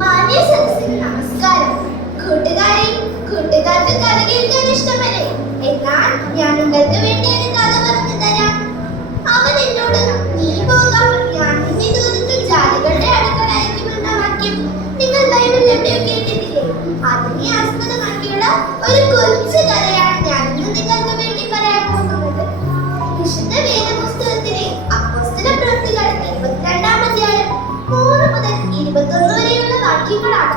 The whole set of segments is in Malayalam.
മാന്യ സദസ്സിന് നമസ്കാരം. കൂട്ടുകാരെ, കൂട്ടുകാർക്ക് കഥ കേൾക്കാൻ ഇഷ്ടമല്ലേ? എന്നാൽ ഞാൻ നിങ്ങൾക്ക് വേണ്ടി ഒരു കഥ പറഞ്ഞു തരാം. അവൻ എന്നോട്, നീ പോകാം, ഞാൻ നിന്നെ ദൂരത്തിൽ ജാതികളുടെ അടുക്കൽ അയക്കുമെന്ന വാക്യം നിങ്ങൾ ബൈബിളിൽ എവിടെയോ കേട്ടിട്ടില്ലേ? അതിനെ ആസ്പദമാക്കിയുള്ള ഒരു കൊച്ചു കഥയാണ് ഞാൻ ഇന്ന് നിങ്ങൾക്ക് വേണ്ടി പറയാൻ പോകുന്നത്. വിശുദ്ധ വേദപുസ്തകത്തിലെ അപ്പോസ്തല പ്രവൃത്തികൾ 22-ാം അധ്യായം 3 മുതൽ 21 വരെയുള്ള വാക്യങ്ങളാണ്.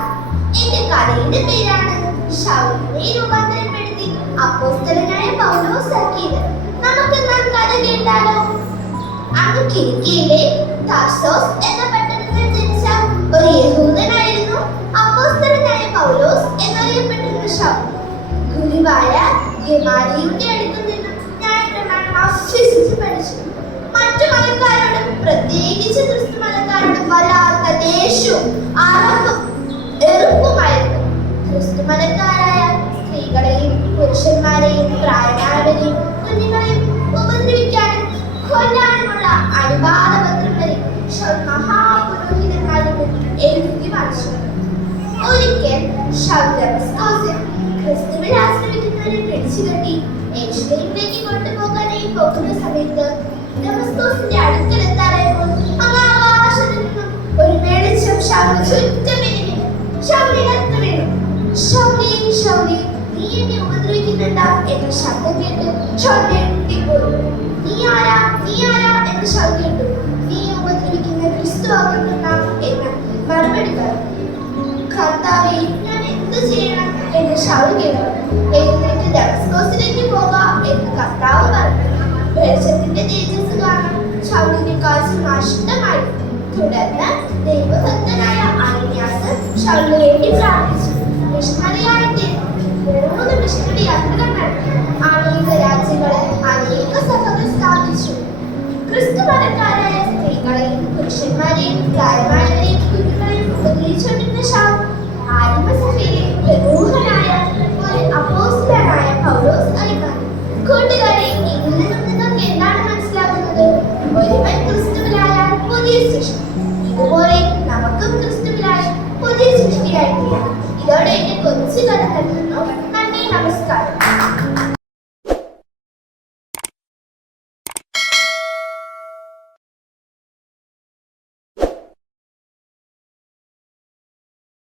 എന്റെ കഥയുടെ പേരാണ് ശൗലിനെ രൂപാന്തരപ്പെടുത്തി അപ്പോസ്തലനായ പൗലോസ് ആക്കിയത്. നമുക്കെന്നാൽ കഥ കേട്ടാലോ? അങ്ങ് കിലിക്കിയിലെ താർസോസ് എന്ന പട്ടണത്തിൽ ജനിച്ച ഒരു യഹൂദനായിരുന്നു അപ്പോസ്തലനായ പൗലോസ് എന്നറിയപ്പെട്ടിരുന്ന ശൗൽ. ഗുരുവായ ഗമാലിയുടെ അടുത്ത് നിന്ന് ന്യായപ്രമാണം അഭ്യസിച്ച് പഠിച്ചു. മറ്റു മതക്കാരോടും പ്രത്യേകിച്ച് ക്രിസ്തു മതക്കാരോടും വല്ലാത്ത ദേഷ്യവും അറപ്പും എറുപ്പുമായിരുന്നു. ക്രിസ്തു മതക്കാരായ സ്ത്രീകളെയും പുരുഷന്മാരെയും പ്രായമായവരെയും കുഞ്ഞുങ്ങളെയും ഉപദ്രവിക്കാനും കൊല്ലാനുമുള്ള അനുവാദപത്രം വരെ മഹാപുരോഹിതന്മാരിൽ എഴുതി വായിച്ചു. ഒരിക്കൽ ഡമസ്കോസിൽ ക്രിസ്തുവിൽ ആശ്രയിക്കുന്നവരെ പിടിച്ചുകെട്ടി യെരുശലേമിലേക്ക് കൊണ്ടുപോകാനായി പോകുന്ന സമയത്ത് ഡമസ്കോസിന്റെ അടുക്കലെത്താറായപ്പോൾ അങ്ങ് ആകാശത്തിൽ നിന്നും ഒരു വെളിച്ചം ശൗലിന് ചുറ്റും വീണു. ശൗലിനകത്ത് വീണു. ശൗലേ, ശൗലേ, നീ എന്നെ ഉപദ്രവിക്കുന്നുണ്ടാ എന്ന ശബ്ദം കേട്ട് ശൗൽ ഞെട്ടിപ്പോയി. നീ ആരാ എന്ന് ശൗൽ കേട്ടു. നീ ഉപദ്രവിക്കുന്ന ക്രിസ്തു ആകുന്ന എന്ന് മറുപടി പറഞ്ഞു. കർത്താവേ, ഞാൻ എന്ത് ചെയ്യണം എന്ന് ശൗൽ കേട്ടു. എഴുന്നേറ്റ് ഡമസ്കോസിലേക്ക് പോകാം എന്ന് കർത്താവ് പറഞ്ഞു. വെളിച്ചത്തിന്റെ തേജസ് കാരണം ശൗലിന്റെ കാഴ്ച നഷ്ടമായി. തുടർന്ന് ദൈവഭക്തനായ അനന്യാസ് ശൗലിന് വേണ്ടി പ്രാർത്ഥിച്ചു. മിഷണറിയായി തീർന്നു. 3 മിഷണറി യാത്രകൾ നടത്തി. അനേക രാജ്യങ്ങളിൽ അനേക സഭകൾ സ്ഥാപിച്ചു. ക്രിസ്തു മതക്കാരായ സ്ത്രീകളെയും പുരുഷന്മാരെയും പ്രായമായവരെയും കുഞ്ഞുങ്ങളെയും ഉപദ്രവിച്ചുകൊണ്ടിരുന്ന ശൗൽ ആദിമസഭയിലെ പ്രമുഖനായ ഒരു അപ്പോസ്തലനായ പൗലോസ് ആയി മാറി. കൂട്ടുകാരെ, ഇതിൽ നിന്നും നിങ്ങൾക്ക് എന്താണ് മനസ്സിലാകുന്നത്? ഒരുവൻ ക്രിസ്തുവിലായാൽ പുതിയ സൃഷ്ടി. ഇതുപോലെ നമുക്കും ക്രിസ്തുവിലായ പുതിയ സൃഷ്ടിയായിട്ടില്ല. ഇതോടെ എന്റെ കൊച്ചു കഥ നിർത്തുന്നു. നന്ദി, നമസ്കാരം.